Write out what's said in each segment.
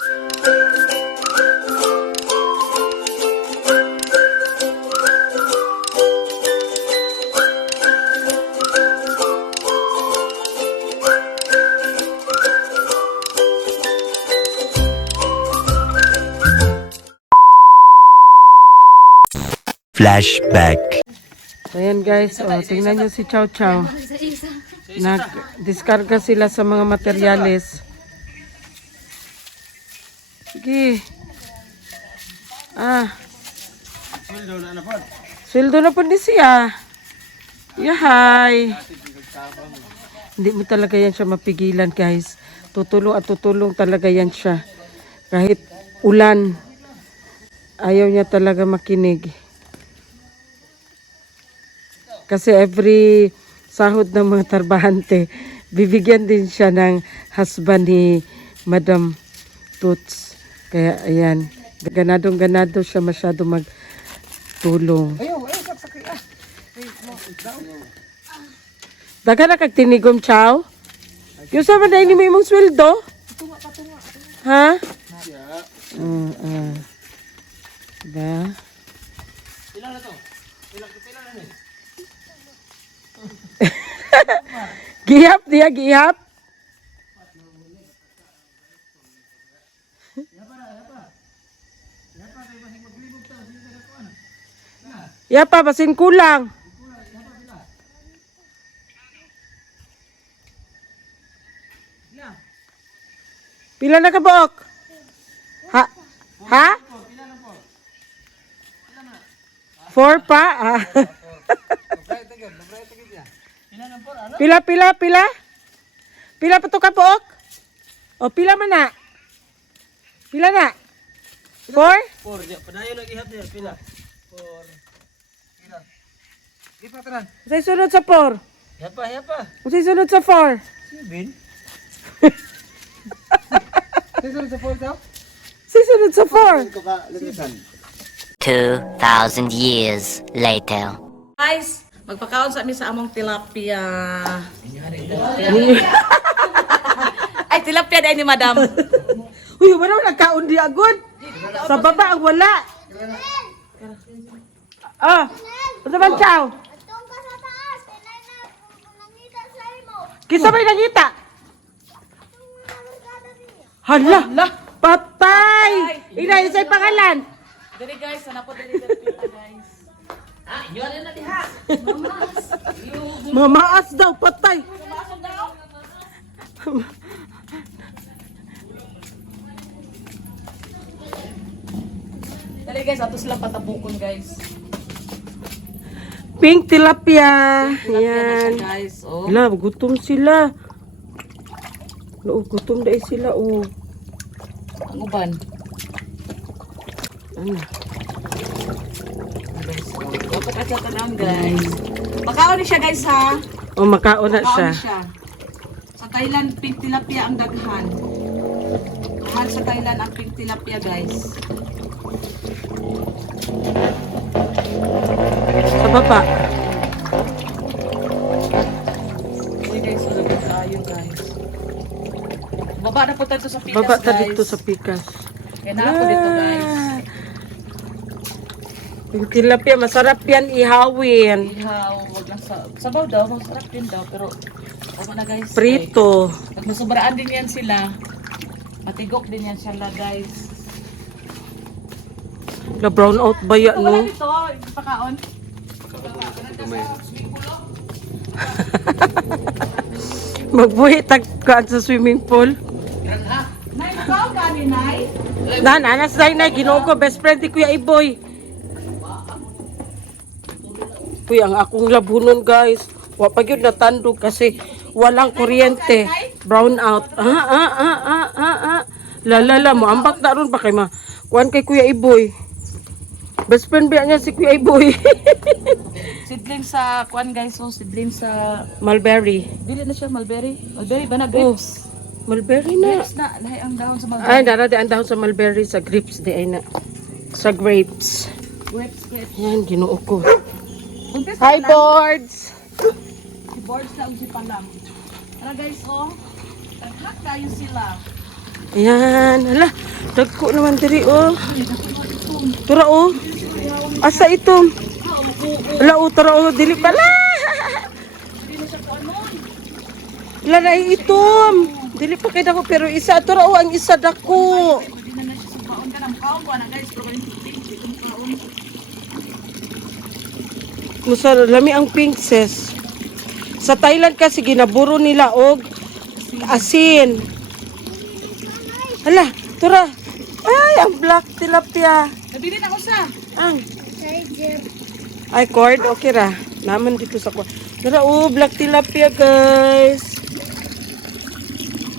Flashback. Ayan guys, tingnan nyo si Chow Chow. Nag-diskarga sila sa mga materyales. Sige. Sweldo na po ni siya. Yahay. Hindi mo talaga yan siya mapigilan guys. Tutulong at tutulong talaga yan siya. Kahit ulan. Ayaw niya talaga makinig. Kasi every sahod ng mga trabahante, bibigyan din siya ng husband ni Madam Toots. Kaya ayan, ganadong-ganado siya masyado magtulong. Daga na kag tinigom, Chow? Yung sa man na imong sweldo? Ha? Diba? Ilan na to? Ilan na ni? Gihap dia, gihap. Ya pa, basin kulang. Pila na ka buok? Ha? Ha? 4 pa? Ah. Pila? Pila pa to ka buok? O pila man na? Pila na? 4? 4. Padayon lagi ihap niya. Pila? 4. Pila? Di pa tanan. Usay sunod sa 4? Yapa. Usay sunod sa 4? 7. Sino sa 4 daw? Usay sunod sa 4? 2,000 years later. Guys, magpakaon sa amin sa among tilapia. Ay, tilapia dahil ni Madam. Uy, wala nagkaon di agad. Sa baba ang wala. Ah, ano man Chow? Atong ka sa taas, kailan na nangita sa imo. Kisa may nangita? Atong barkada niya. Hala, patay! Ina, isa'y pangalan. Dali guys, sana po dali tilapia guys. Ah, yun na diha. Mamaas daw, patay. Sumasok daw. Dali guys, ato sila patabukon guys. Pink tilapia. Tilapia na Yan. siya guys. Oh. Hala, gutom sila. Oo, gutom dahil sila, oh. Ang uban. Ano? Guys, oh. Dapat at sa tanang guys. Makaon ni siya guys ha. Oh, makaon na siya. Makaon siya. Sa Thailand, pink tilapia ang daghan. Mahal sa Thailand ang pink tilapia guys. Sa baba. Uy guys, wala ba tayo guys. Baba na po tayo sa pikas Baba ta guys. dito sa pikas. Kaya na ako dito guys. Yung tilapia, masarap yan ihawin. Ihaw, wag lang sa sabaw daw, masarap din daw, pero ako na guys. Prito. Pag masubraan din yan sila, matigok din yan sila guys. Na brown out ba yan, Ito wala no? dito, pakaon. Magbuhi tagkaan sa swimming pool. Nay, pakaon ka ni Nay? Anas dahil na, ginoo ko, best friend ni Kuya Iboy. Uy, ang akong labunon guys. Wa pa yun natandog kasi walang kuryente. Brown out. Lalala mo, ambak na ron ba kay ma? Kuhan kay Kuya Iboy. Best friend ba niya si Kuya Iboy? Sidling sa, kuan guys, so sidling sa, Mulberry. dili na siya, mulberry. Mulberry ba na grapes? Mulberry na. Grapes na, lahi ang dahon sa mulberry. Ay, daradi ang dahon sa mulberry, sa grapes di ay na. Sa grapes. Grapes. Yan, ginoo ko. Umpisa Hi, na lang. boards! Si boards na usi pa lang. Tara guys, oh. Taghat kayo sila. Ayan, hala. Dagko naman diri oh. Tura oh. Asa itom? Wala oh, tura oh, dili pala. Wala na itom. Dili pa kay dako pero isa tura oh, ang isa dako. Pwede na siya sa baon ka ng kaon ko na guys. Pero yung itong kaon. Musa lami ang pink sis. Sa Thailand kasi ginaburo nila og asin. Hala, tura. Ay, ang black tilapia. Nabili na ko sa. Ang ay cord, okay ra. Naman dito sa cord. Tara, oh, black tilapia, guys.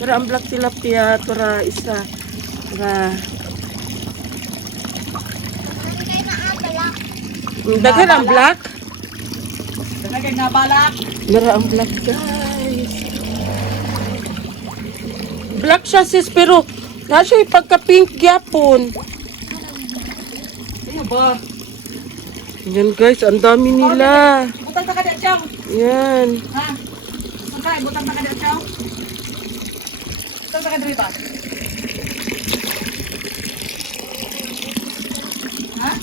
Tara, ang black tilapia. Tara, isa. Tara. Daghan ang black. Nagay nga balak. Tara, ang black, guys. Black siya, sis, pero nasa pagka-pink yapon. Ano ba? Yan, guys, ang dami nila. Butang ka kada chow. Yan. Ha? Saan ka? Butang ka kada chow. Butang ka kada ba? Ha?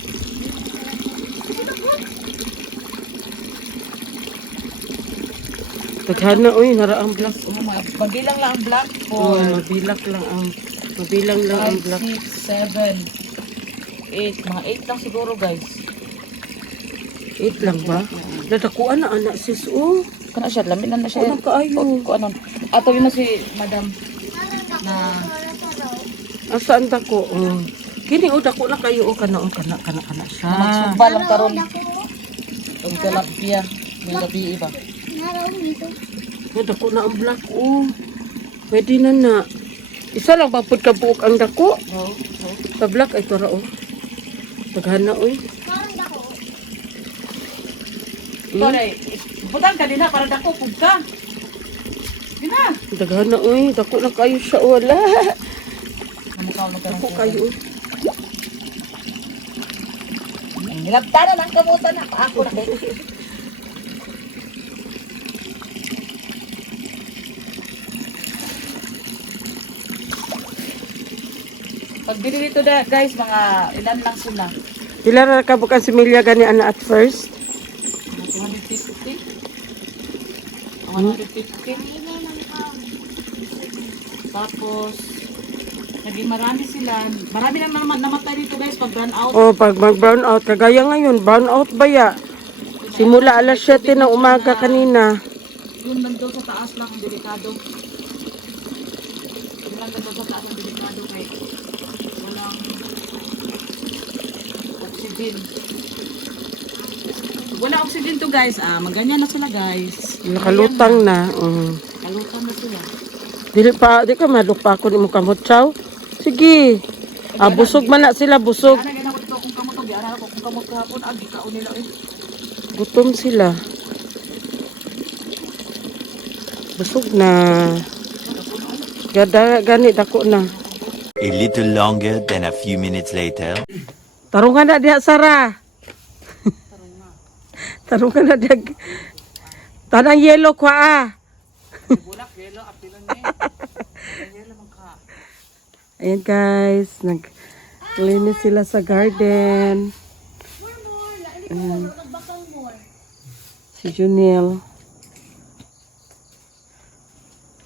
Taghana, uy, nara ang black. Mabilang lang ang black. Oh, mabilang lang ang black. 5, 6, 7, 8. Mga 8 lang siguro guys. 8 lang ba? Dadakuan na anak sis, oh. Kana siya, lamin na siya. Walang kaayo. Ko ano. Ato yun na si madam na Asaan dako? Oh. Kini, oh, dako na kayo, oh, kana siya. magsumba lang karon. Ang tilapia. Yung gabi iba. Oh, dako na ang black, oh. Pwede na na. Isa lang papud ka buok ang dako. Oo. Sa black, ay tora, oh. Taghana, uy. Ito na butang ka din ha, para dako, pug ka. Di na. Taghana, uy. Dako na kayo siya, oh, wala. Namukhaw na Dako kayo, oh. Ang nilabtanan ang kamutan na. Paako na kayo. Pagbili dito da, guys, mga ilan lang sila. Pila na ka bukan si Milya gani ana at first? 250. 150. Tapos, naging marami sila. Marami na naman namatay dito guys pag run out. Oh, pag mag-brown out, kagaya ngayon, brown out ba ya? Simula alas 7 ng umaga kanina. Yun lang daw sa taas lang ang delikado. Yun lang daw sa taas ang delikado kay walang oxygen. Wala oxygen to guys. Maganyan na sila guys. Nakalutang na. Kalutang na sila. Di ka malupa ko ni mo kamot, chow. Sige. Busog man na sila, busog. Ana gana ko dito kung kamot og ana ko kung kamot kahapon gikaon nila eh. Gutom sila. Busog na. Gani dako na. A little longer than a few minutes later. Tarungan na diha, Sara. Tarungan na diha. Tanang yellow kwa Bulak yelo apilan ni. Yelo man ka. Ayan guys, naglinis sila sa garden. Si Junil.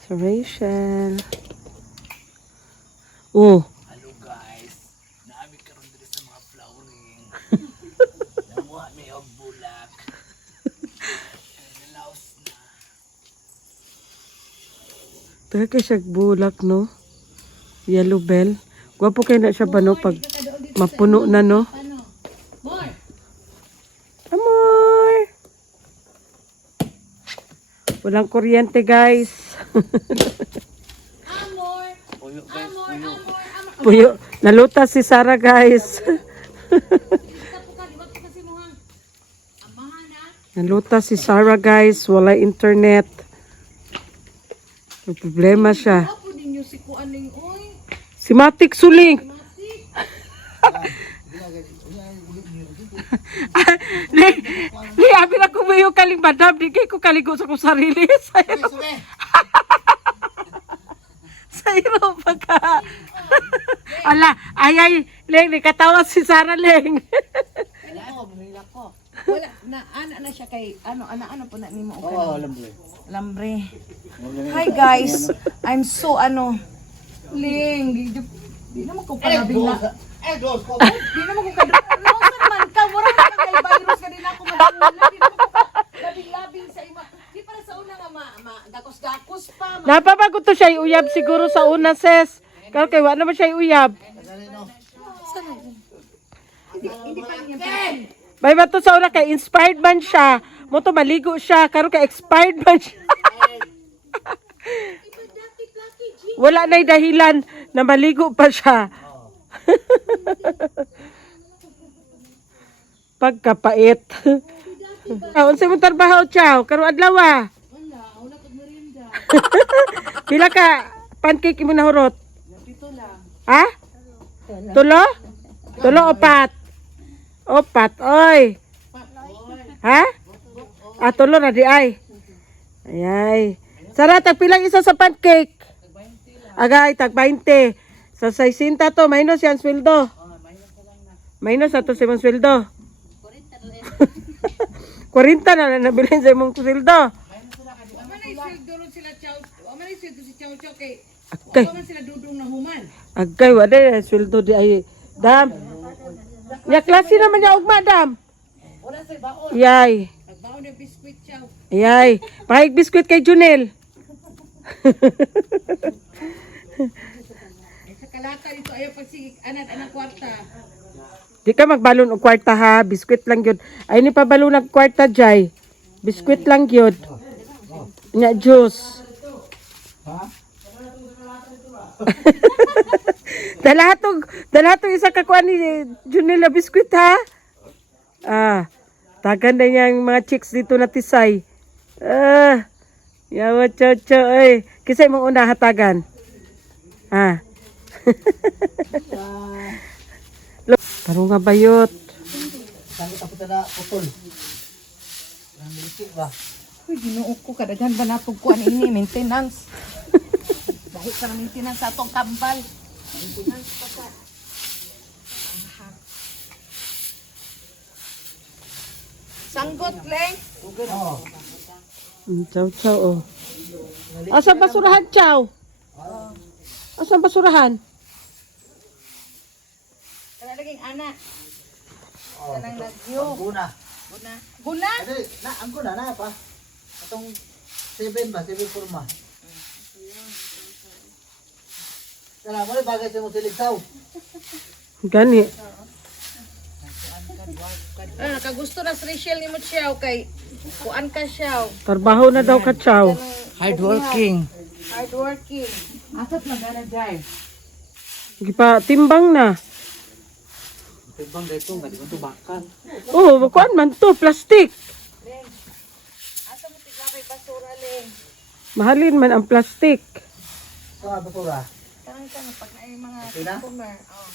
Si Rachel. Oh. Hello guys, naami karon diri sa mga flowering. Namuha mi og bulak. Nalaos na. Taga kay siya bulak, no? Yellow bell. Gwapo kayo na siya ba, no? Pag mapuno na, no? Amor! Walang kuryente, guys. Puyo. Naluta si Sarah, guys. Naluta si Sarah, guys. Wala internet. May problema siya. Si Matik Suling. Li, abi na ko mayo kaling madam. Di kay ko kaligo sa kong sarili. Sa iro pagka. Ala, ay, Leng, katawa si Sarah, Leng. Wala na ana siya kay ano po na nimo o Oo, lambre. lambre. Hi guys, I'm so Ling, di naman ko palabing na. Dos ko. Di naman ko kadro. Ano sa naman ka wala na kay virus kanina ako madula. Di naman ko labing sa ima. Di para sa una nga gakos-gakos pa. Napabagot to siya uyab siguro sa una, ses. Kaya kay wala naman siya uyab. Hindi pa niya. May ba to sa una kay inspired man siya. Mo to maligo siya. Karon kay expired man siya. Wala na'y dahilan na maligo pa siya. Pagkapait. Unsay mo trabaho, Chow? Karong adlaw ah. Wala, wala kag merinda. Pila ka pancake mo nahurot? Pito lang. Ha? Tulo? Tulo o pat? Opat, oy. Ha? Ah, tulo na di ay. Ayay. Sara, tagpilang isa sa pancake. Agay, tag 20. Sa 60 to, minus yan sweldo. Minus na to sa imong sweldo. 40 na lang nabilin sa imong sweldo. Agay. Agay, wala na sweldo di ay. Dam. Ya klase naman niya ugma, dam. Yay. Yay. Pahig biskwit kay Junel. Kalaka dito ayaw pag si anak kwarta. Di ka magbalon og kwarta ha, biskwit lang yun. Ay ni pabalon ng kwarta jay. Biskwit lang yun. Nya juice. Dalahatog isa ka kuan ni Junel na biskwit ha. Ah, tagan na niyang mga chicks dito na tisay. Yawa chocho ay. Kisay mong una hatagan. Ah. Taro nga bayot. Saan kita punta na putol? Nang miliki ba? Uy, ginoo ko kadaghan ba natog ko ini maintenance. Dahil sa maintenance sa atong kambal. Maintenance pa sa. Sanggot leng. Oo. Chow chow oh. Asa basurahan chow? Asa basurahan? Kana laging anak. Kanang nagyo. Guna. Guna. Guna? Ade, na ang guna na pa. Atong 7 ba, 7 forma. Tara, mo bagay sa mo siligsaw. Gani. Nakagusto na sa Rachel ni mo siya kay kuan ka siya. Trabaho na daw ka chow. Hardworking. Hardworking. Asat lang gana dai. Gipa timbang na. Timbang dito, nga di mo to bakal. Oh, kuan man to plastic. Asa mo tigla kay basura leng. Mahalin man ang plastic. Sa basura. Karang ka na pag naay mga Okay na? customer. Oh.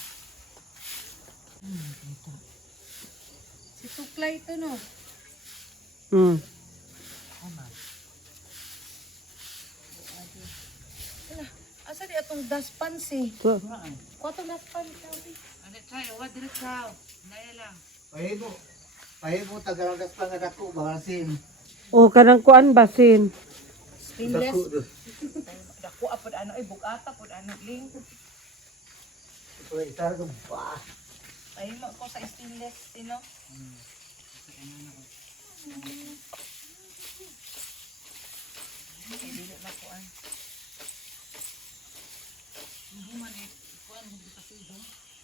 Si Tuklay ito no. Hmm. Asa di atong daspan si? So, Kuha atong daspan sabi. Pahimo tagaragas pa nga dako ba sin. oh, kanang kuan basin. Stainless. Dako apod ano ay bugata pod ano ling. Ito ay isa ko ba. Ay mo ko sa stainless sino?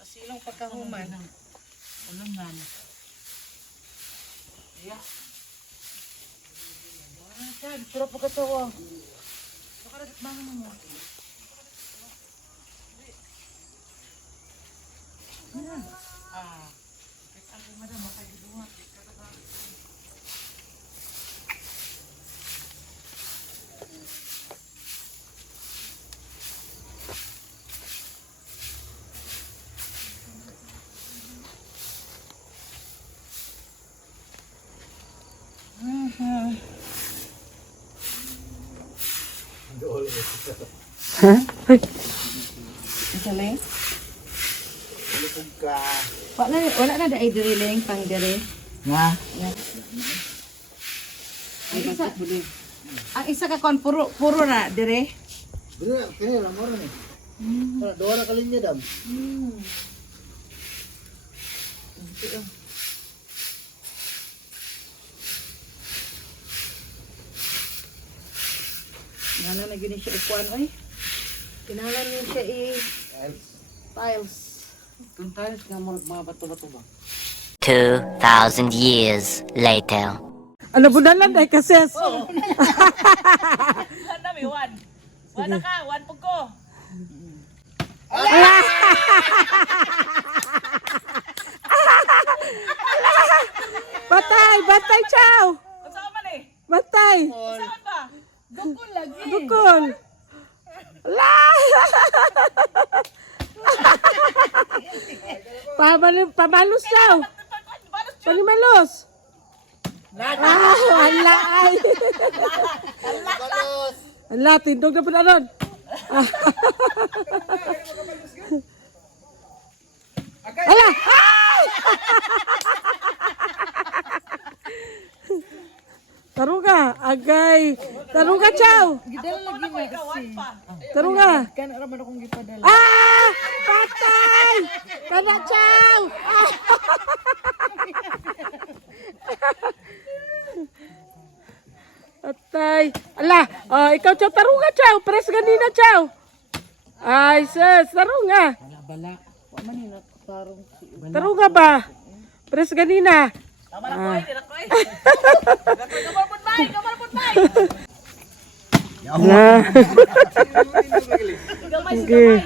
Pasilong pagkahuman. Ulungan. Yeah. Dad, pero pagkatawa. Baka rin bangon mo. Ha? Isalay? Wala na dahil diriling pang diri. Nga. Ang isa ka kon puro na dire. Kaya lang mo rin eh. Dora kalinya dam. Ngano na gini siya ikuan oy. Kinalan niyo siya tiles. Kung tiles nga mga bato-bato ba? 2,000 years later. Ano budalan ay kases? Dami, one. One na ka, one pag ko. Batay, batay chow. Ang saan man eh? Batay. Saan ba? Dukol lagi. Bukol. La. Pamalos chow. Panimalos. Wala ay. Ala, tindog na po na ron. Ala! Ay! Taruga, agay. Taruga, chow. Taruga. Kana ra man akong gipadala. Ah! Patay! Kana, chow! Ah! Patay. Ala, ikaw, chow. Taruga, chow. Press ganina, chow. Ay, sus. Taruga. Bala. Wa man ni tarong. Taruga ba? Press ganina. Tama na ko eh, di na ko eh. Gamar po tayo, gamar po tayo. Na. Gamay si Okay.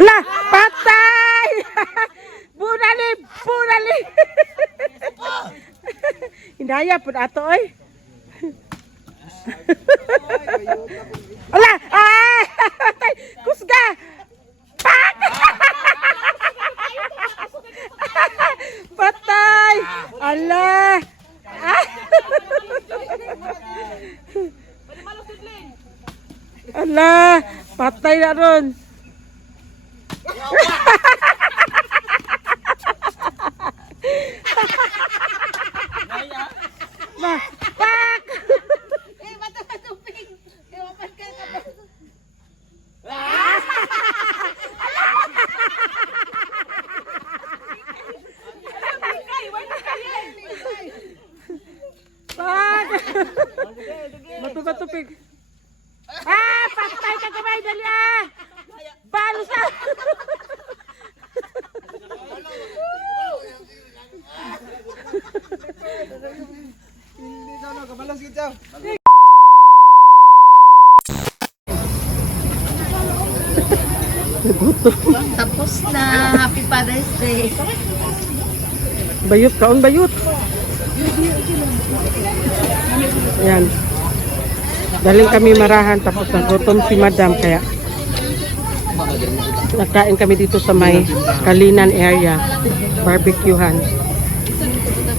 Ala, patay! Bunali, bunali. Hindaya pud ato oy. Ala, ay! Kusga. Pak! Patay! Ala! Ala, patay na ron. Na, pak! Mata ka tubig. Iwapan ka ka. Pak! Bato-bato pig. Ah, patay ka kamay dali ah. Balos ah. Tapos na. Happy Father's Day. Bayot kaon bayot. Yan. Daling kami marahan tapos nagutom si Madam kaya nagkain kami dito sa may Kalinan area, barbecuehan.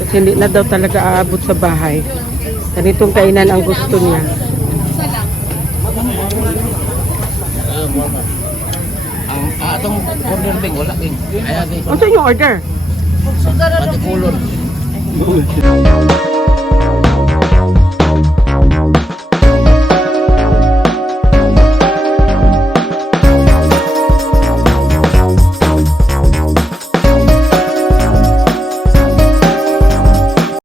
Kasi hindi na daw talaga aabot sa bahay. Ganitong kainan ang gusto niya. Ang atong order bing wala bing. Ayan bing. Ano yung order? Pati kulon.